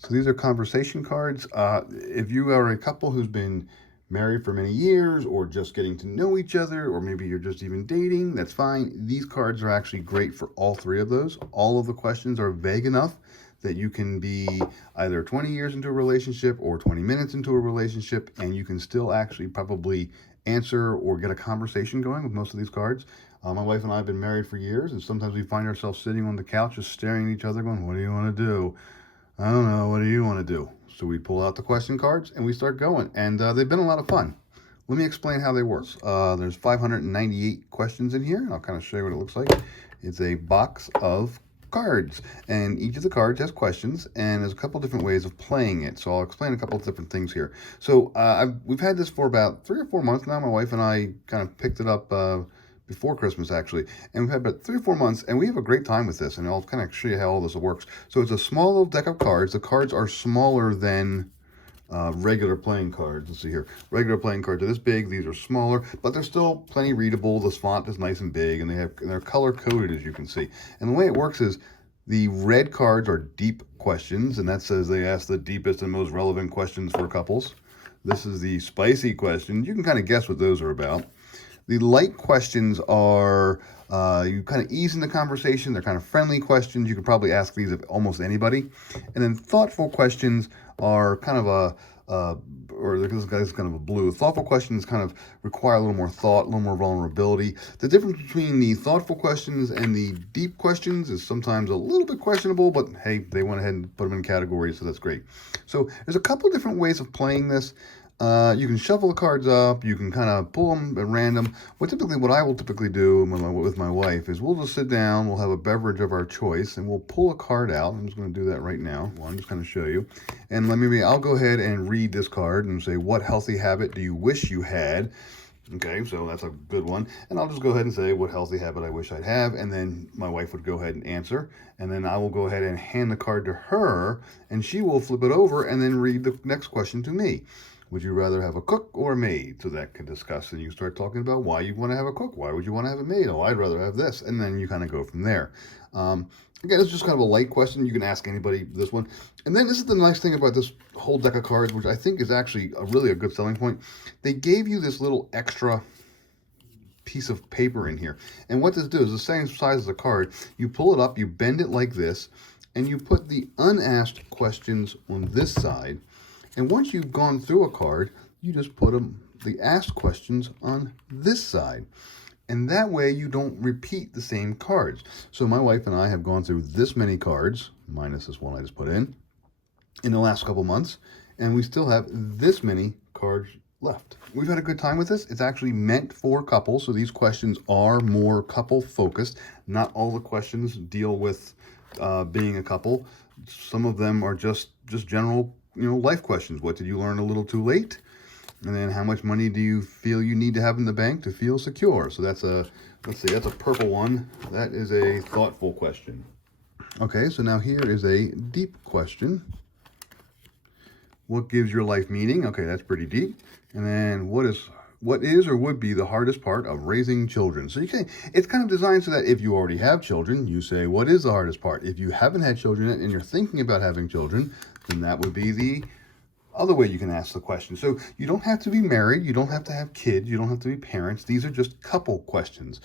So these are conversation cards. If you are a couple who's been married for many years or just getting to know each other, or maybe you're just even dating, that's fine. These cards are actually great for all three of those. All of the questions are vague enough that you can be either 20 years into a relationship or 20 minutes into a relationship, and you can still actually probably answer or get a conversation going with most of these cards. My wife and I have been married for years, and sometimes we find ourselves sitting on the couch just staring at each other going, what do you want to do? I don't know. What do you want to do? So we pull out the question cards and we start going. And they've been a lot of fun. Let me explain how they work. There's 598 questions in here. I'll kind of show you what it looks like. It's a box of cards, and each of the cards has questions, and there's a couple different ways of playing it. So I'll explain a couple of different things here. So we've had this for about 3 or 4 months now. My wife and I kind of picked it up before Christmas, actually. And we've had about 3 or 4 months, and we have a great time with this, and I'll kind of show you how all this works. So it's a small little deck of cards. The cards are smaller than regular playing cards. Let's see here. Regular playing cards are this big. These are smaller, but they're still plenty readable. The font is nice and big, and they're color coded, as you can see. And the way it works is the red cards are deep questions, and that says they ask the deepest and most relevant questions for couples. This is the spicy questions. You can kind of guess what those are about. The light questions are, you kind of ease in the conversation. They're kind of friendly questions. You could probably ask these of almost anybody. And then thoughtful questions are kind of or this guy's kind of a blue. Thoughtful questions kind of require a little more thought, a little more vulnerability. The difference between the thoughtful questions and the deep questions is sometimes a little bit questionable, but hey, they went ahead and put them in categories, so that's great. So there's a couple different ways of playing this. You can shuffle the cards up. You can kind of pull them at random. What I will typically do with my wife is we'll just sit down. We'll have a beverage of our choice, and we'll pull a card out. I'm just going to do that right now. Well, I'm just going to show you. And I'll go ahead and read this card and say, what healthy habit do you wish you had? Okay, so that's a good one. And I'll just go ahead and say what healthy habit I wish I'd have. And then my wife would go ahead and answer. And then I will go ahead and hand the card to her, and she will flip it over and then read the next question to me. Would you rather have a cook or a maid? So that can discuss, and you start talking about why you want to have a cook. Why would you want to have a maid? Oh, I'd rather have this. And then you kind of go from there. Again, it's just kind of a light question. You can ask anybody this one. And then this is the nice thing about this whole deck of cards, which I think is actually really a good selling point. They gave you this little extra piece of paper in here. And what this does is the same size as a card. You pull it up, you bend it like this, and you put the unasked questions on this side. And once you've gone through a card, you just put the asked questions on this side. And that way you don't repeat the same cards. So my wife and I have gone through this many cards, minus this one I just put in the last couple months, and we still have this many cards left. We've had a good time with this. It's actually meant for couples, so these questions are more couple focused. Not all the questions deal with being a couple. Some of them are just general life questions. What did you learn a little too late? And then how much money do you feel you need to have in the bank to feel secure? So that's that's a purple one. That is a thoughtful question. Okay, so now here is a deep question. What gives your life meaning? Okay, that's pretty deep. And then what is or would be the hardest part of raising children? So it's kind of designed so that if you already have children, you say, what is the hardest part? If you haven't had children yet and you're thinking about having children, then that would be the other way you can ask the question. So you don't have to be married. You don't have to have kids. You don't have to be parents. These are just couple questions.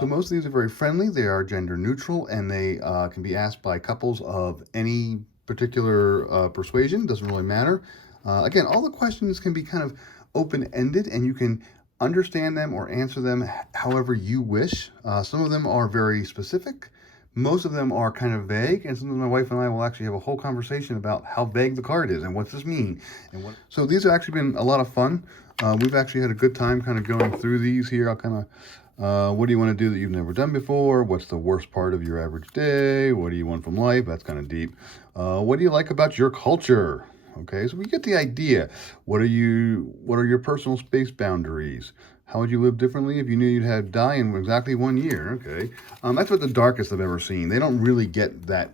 So most of these are very friendly. They are gender neutral, and they can be asked by couples of any particular persuasion. Doesn't really matter. Again, all the questions can be kind of open-ended, and you can understand them or answer them however you wish. Some of them are very specific. Most of them are kind of vague, and sometimes my wife and I will actually have a whole conversation about how vague the card is and what's this mean. So these have actually been a lot of fun. We've actually had a good time kind of going through these here. I'll kind of, what do you want to do that you've never done before? What's the worst part of your average day? What do you want from life? That's kind of deep. What do you like about your culture? Okay, so we get the idea. What are your personal space boundaries? How would you live differently if you knew you'd have die in exactly 1 year? Okay, that's what the darkest I've ever seen. They don't really get that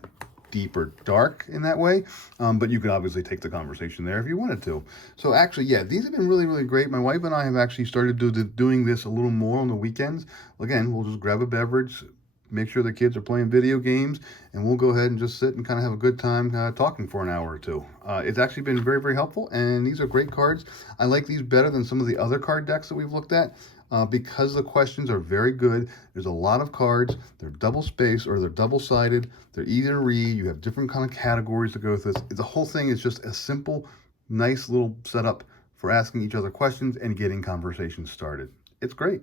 deep or dark in that way, but you could obviously take the conversation there if you wanted to. So actually, yeah, these have been really, really great. My wife and I have actually started doing this a little more on the weekends. Again, we'll just grab a beverage, make sure the kids are playing video games, and we'll go ahead and just sit and kind of have a good time talking for an hour or two. It's actually been very, very helpful, and these are great cards. I like these better than some of the other card decks that we've looked at. Because the questions are very good. There's a lot of cards. They're double spaced or they're double-sided. They're easy to read. You have different kind of categories to go through. The whole thing is just a simple, nice little setup for asking each other questions and getting conversations started. It's great.